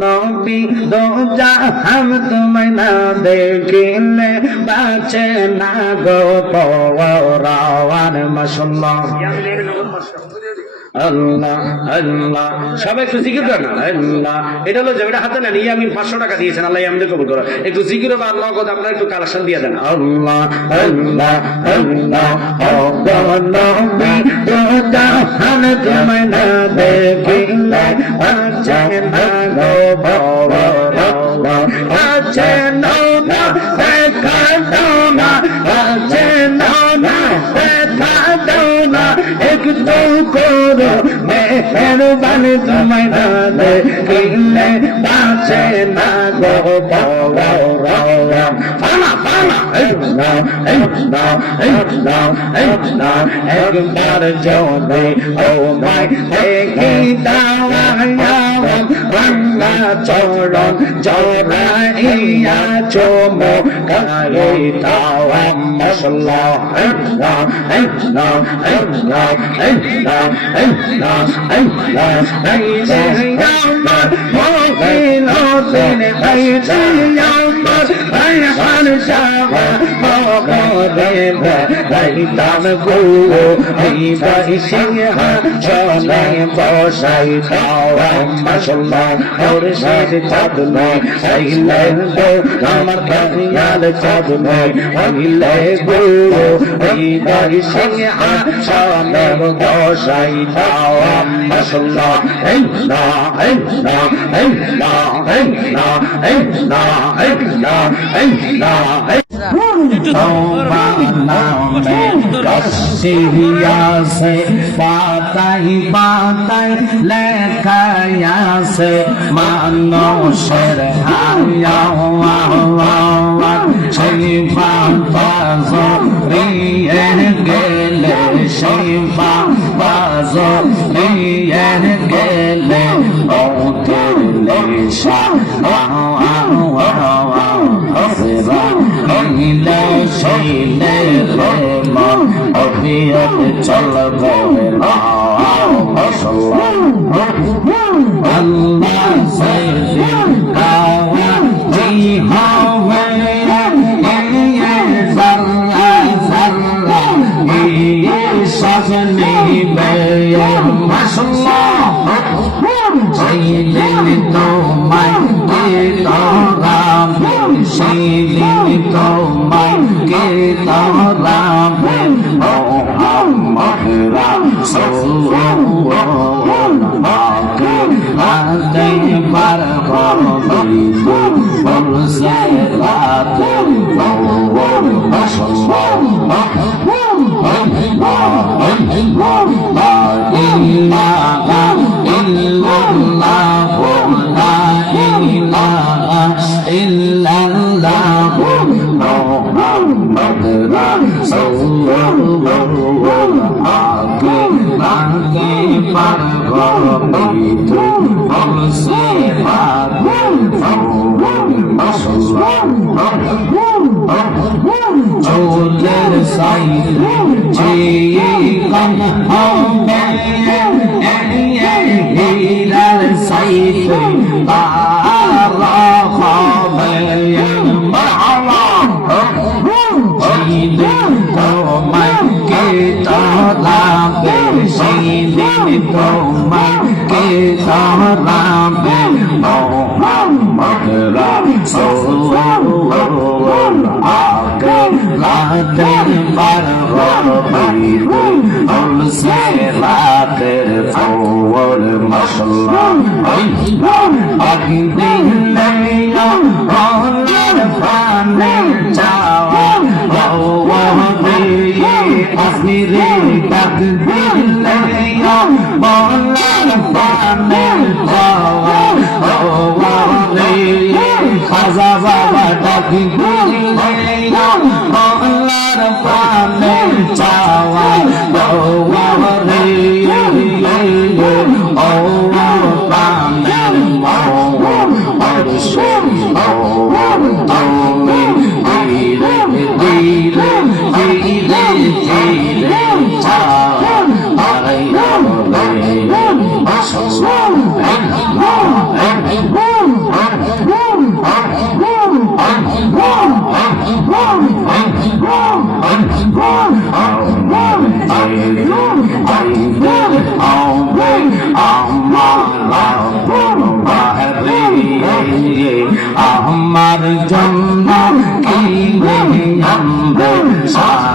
নবী দো জাহান তোমায় না দেখিলে বাঁচে না গো পরাওয়ার মাসাল্লাহ আল্লাহ আল্লাহ। সবাই একটু জিকির করেন না। আল্লাহ। এটা হলো যেটা হাতে নেন ইয়ামিন পাঁচশো টাকা দিয়েছেন আল্লাহ ইয়ামিন কবুল করো। একটু জিকির বা আল্লাহ কথা আপনার একটু কালেকশন দিয়ে দেন। আল্লাহ আল্লাহ আল্লাহ তোমায় না একটু করো মেহরবানি তোমায় না দেখিলে বাঁচে না গো ফালা ফালা একবার যদি, ও মাই, দেখি দাওয়াম রঙ্গা চরণ জরাইয়া চোমো কারে দাওয়াম মশলা রাইতাম গো এই বাইশিয়া চলে বসাই দাওয়াম মশলা ওর শেষ চাঁদনে আইলে গো আমার কাহিয়াল চাঁদনে আইলে গো এই বাইশিয়া চলে বসাই দাওয়াম মশলা এই না এই না এই না এই না এই না এই না এই না এই তওবা নামে কসিয়াছে পাতাই পাতাই লেখায়াছে মানুষের সেই বাজ রিয়ে গেলে সেই বাজ রিয়ে গেলে অভিয়ত চলবে না আল্লাহ চোলের সাইডে চেয়ে কম হবে হীরার সাইডে তারা সেদিন তোমায় কে তারাবে মোহাম্মদ রাসূলুল্লাহ আগে লাতে পার হবে অলসে রাতের ফোর মশলা আগে দিলে অলার পানে চাওয়া আপনি রে ডাক দিলে অলার পানে চাওয়া রে। খাজা বাবা আমার জন্ম কি আনবে সাদা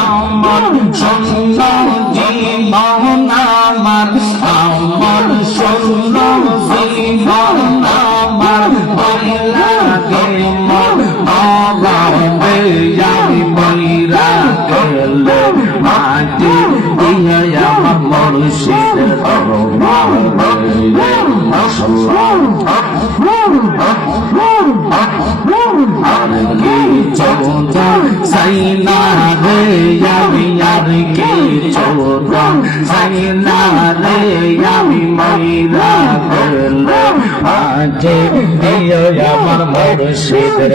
আমার শূন্য জীবন আমার আমার শূন্য জীবন আমার বইলা গে মুর্শিদের আর কি চোদ সাই না রে আমি আর কি চোদ সাই না রে আমি মইরা গেলে মাটি দিয়ে আমার মুর্শিদের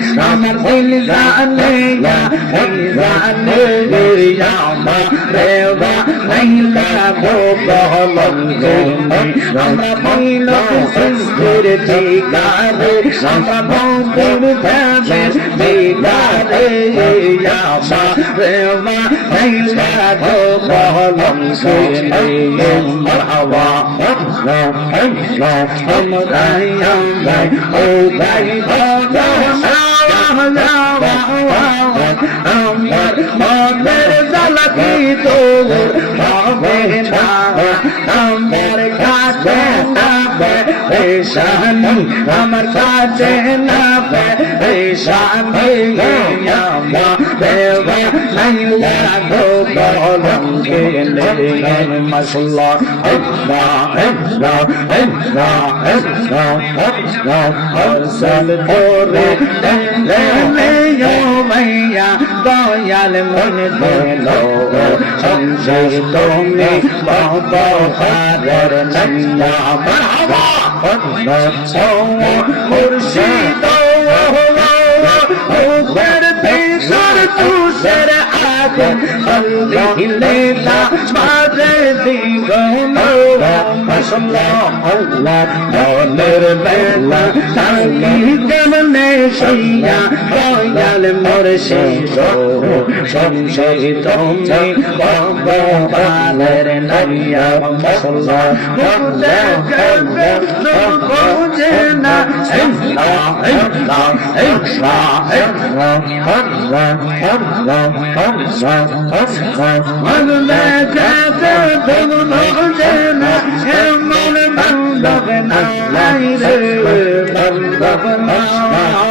আমার দিল জানে এই জানে আমার রেবা নাইলা কলঙ্ক আমরা পাইল সৃষ্টির ঠিকারে আমরা বন্ধুর ভাবে ঠিকারে আমার রেবা নাইলা গো কলঙ্ক হাওয়া ও ভাই আমার মনের জ্বালাকি তো হবে না আমার কাছে পেশানি আমার কাছে না পেশানি আমার দেবা নাই লাগো বলম গেলে মশলা না না না না না সল তোরে লে লে yo মাইয়া দয়াল মন দেলো সংসার তুমি বাবা হারের নন্না বাবা মুর্শিদ উপর তুষের আগুন দিলে না মারে দিগন মনের বেলা তাকি কেমনে সইয়া দয়াল মুর্শিদ সংসার তুমি বাবা Love and I love and I love and I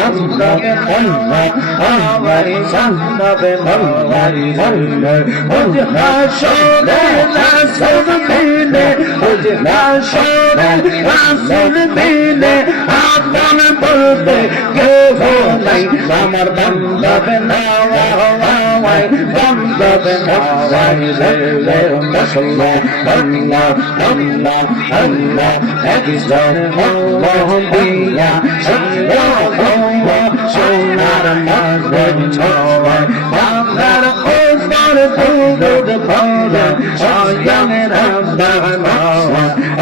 Muhammad, Muhammad, Muhammad, son of Muhammad, Muhammad. Ujna shore Rasul mile, Ujna shore Rasul mile, আপন বলতে কেহ নাই আমার বান্ধব নাওয়াই বান্ধব নাওয়াই রে রে মশলা আল্লাহ আল্লাহ আল্লাহ একজন আল্লাহ দিয়া Satya not a man when I'm not a horse, not a bull, the bone, I'm young and I'm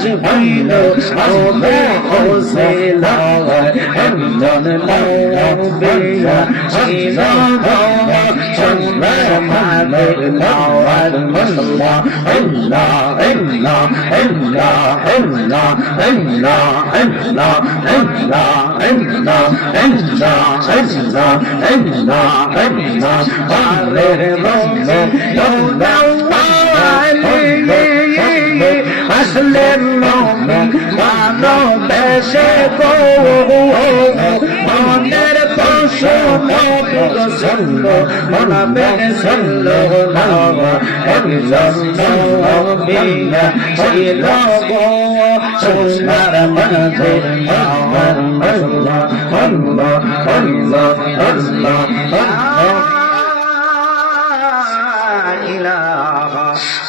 আজ হইল একজন Allah, Allah, Allah, Allah, ভালোবেসে গো মনের পশু সল্ল মনবে সল্ল ছিল। গো সোনার মনধে আল্লাহ আল্লাহ আল্লাহ আল্লাহ